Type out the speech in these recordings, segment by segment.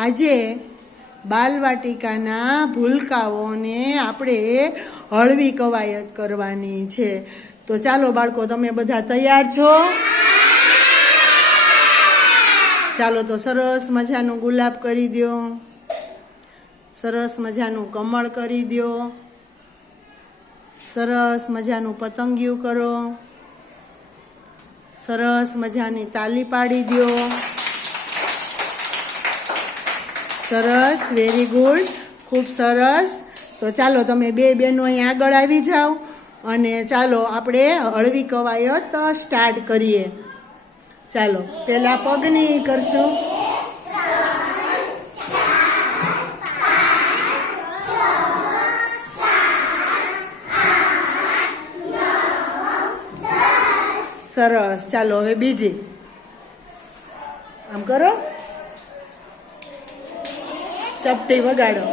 આજે બાલવાટિકાના ભૂલકાઓને આપણે હળવી કવાયત કરવાની છે. તો ચાલો બાળકો, તમે બધા તૈયાર છો? ચાલો તો સરસ મજાનું ગુલાબ કરી દો સરસ મજાનું કમળ કરી દો સરસ મજાનું પતંગિયું કરો. સરસ મજાની તાલી પાડી દો સરસ વેરી ગુડ ખૂબ સરસ. તો ચાલો તમે બે બહેનો અહીં આગળ આવી જાઓ અને ચાલો આપણે હળવી કવાયત સ્ટાર્ટ કરીએ. ચાલો, પહેલાં પગની કરશું. સરસ, ચાલો હવે બીજી. આમ કરો. ચપટી વગાડો.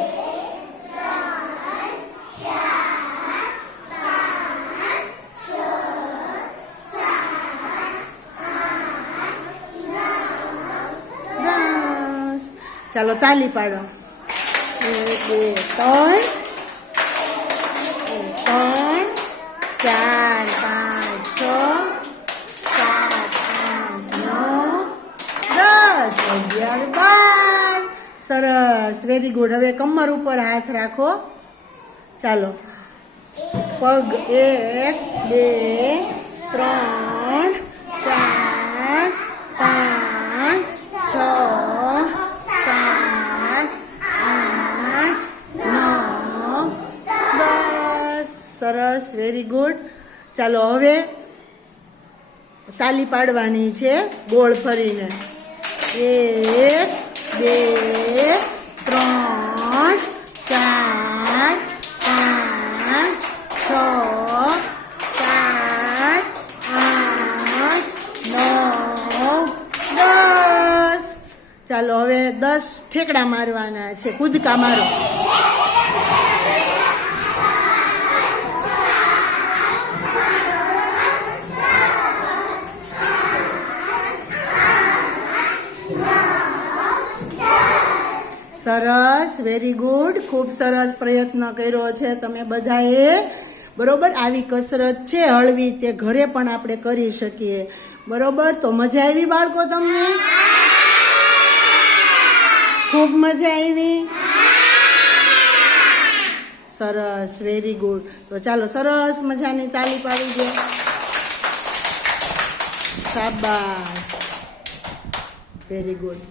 ચાલો તાલી પાડો. એક બે ત્રણ. સરસ વેરી ગુડ હવે કમર ઉપર હાથ રાખો. ચાલો. પગ એક, બે, ત્રણ, ચાર, પાંચ, છ, સાત, આઠ, નવ, દસ. સરસ વેરી ગુડ ચાલો, હવે તાલી પાડવાની છે. ગોળ ફરીને. એક ચાલો, હવે દસ ઠેકડા મારવાના છે. કૂદકા મારો. સરસ વેરી ગુડ ખૂબ સરસ પ્રયત્ન કર્યો છે તમે બધાએ. બરોબર? આવી કસરત છે હળવી, તે ઘરે પણ આપણે કરી શકીએ. બરોબર? તો મજા આવી બાળકો તમને? ખૂબ મજા આવી. સરસ વેરી ગુડ તો ચાલો, સરસ મજાની તાલી પાડી દે શાબાશ. Very good